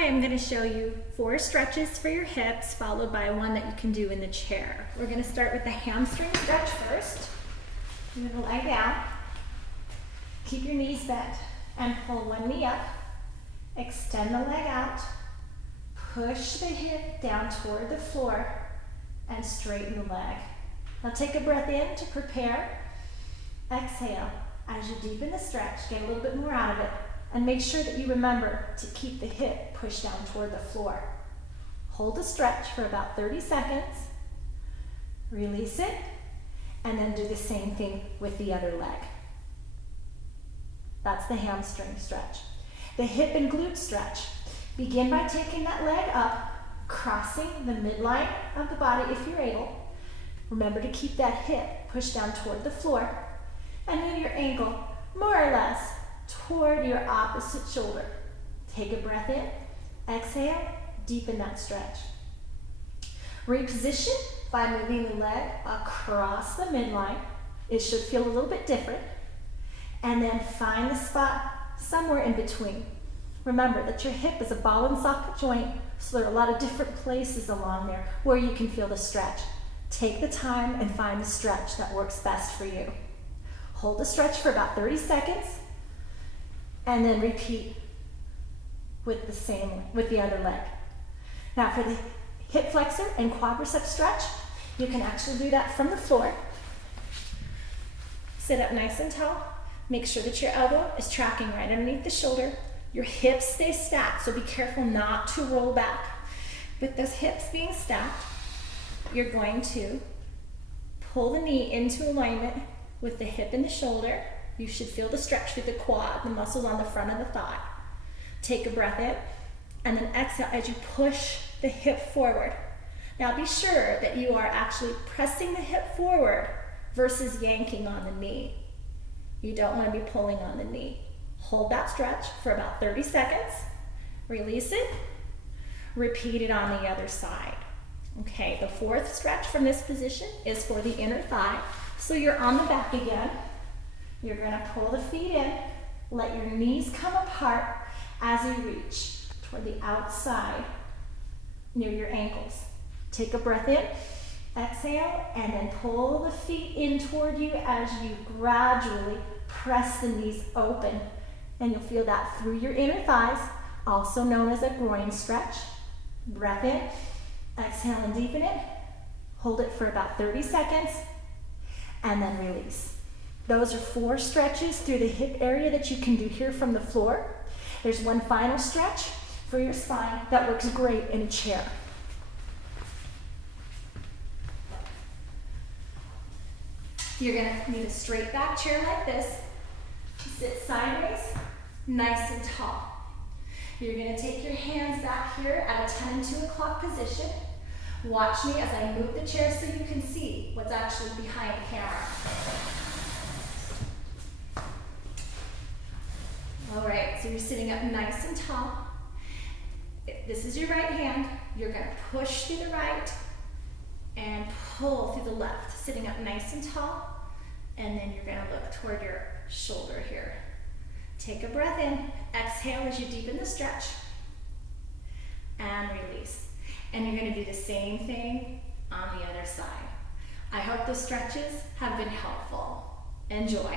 Hi, I'm going to show you 4 stretches for your hips, followed by one that you can do in the chair. We're going to start with the hamstring stretch first. You're going to lie down, keep your knees bent, and pull one knee up. Extend the leg out, push the hip down toward the floor, and straighten the leg. Now take a breath in to prepare. Exhale. As you deepen the stretch, get a little bit more out of it, and make sure that you remember to keep the hip pushed down toward the floor. Hold the stretch for about 30 seconds, release it, and then do the same thing with the other leg. That's the hamstring stretch. The hip and glute stretch. Begin by taking that leg up, crossing the midline of the body if you're able. Remember to keep that hip pushed down toward the floor, and move your ankle more or less toward your opposite shoulder. Take a breath in, exhale, deepen that stretch. Reposition by moving the leg across the midline. It should feel a little bit different. And then find the spot somewhere in between. Remember that your hip is a ball and socket joint, so there are a lot of different places along there where you can feel the stretch. Take the time and find the stretch that works best for you. Hold the stretch for about 30 seconds, and then repeat with the other leg. Now for the hip flexor and quadricep stretch, you can actually do that from the floor. Sit up nice and tall. Make sure that your elbow is tracking right underneath the shoulder. Your hips stay stacked, so be careful not to roll back. With those hips being stacked, you're going to pull the knee into alignment with the hip and the shoulder. You should feel the stretch through the quad, the muscles on the front of the thigh. Take a breath in, and then exhale as you push the hip forward. Now be sure that you are actually pressing the hip forward versus yanking on the knee. You don't want to be pulling on the knee. Hold that stretch for about 30 seconds. Release it. Repeat it on the other side. Okay, the 4th stretch from this position is for the inner thigh. So you're on the back again. You're going to pull the feet in. Let your knees come apart as you reach toward the outside near your ankles. Take a breath in. Exhale, and then pull the feet in toward you as you gradually press the knees open. And you'll feel that through your inner thighs, also known as a groin stretch. Breath in, exhale and deepen it. Hold it for about 30 seconds, and then release. Those are 4 stretches through the hip area that you can do here from the floor. There's one final stretch for your spine that works great in a chair. You're going to need a straight back chair like this. Sit sideways, nice and tall. You're going to take your hands back here at a 10 and 2 o'clock position. Watch me as I move the chair so you can see what's actually behind the camera. All right, so you're sitting up nice and tall. If this is your right hand, you're going to push through the right and pull through the left, sitting up nice and tall, and then you're going to look toward your shoulder here. Take a breath in, exhale as you deepen the stretch, and release. And you're going to do the same thing on the other side. I hope those stretches have been helpful. Enjoy.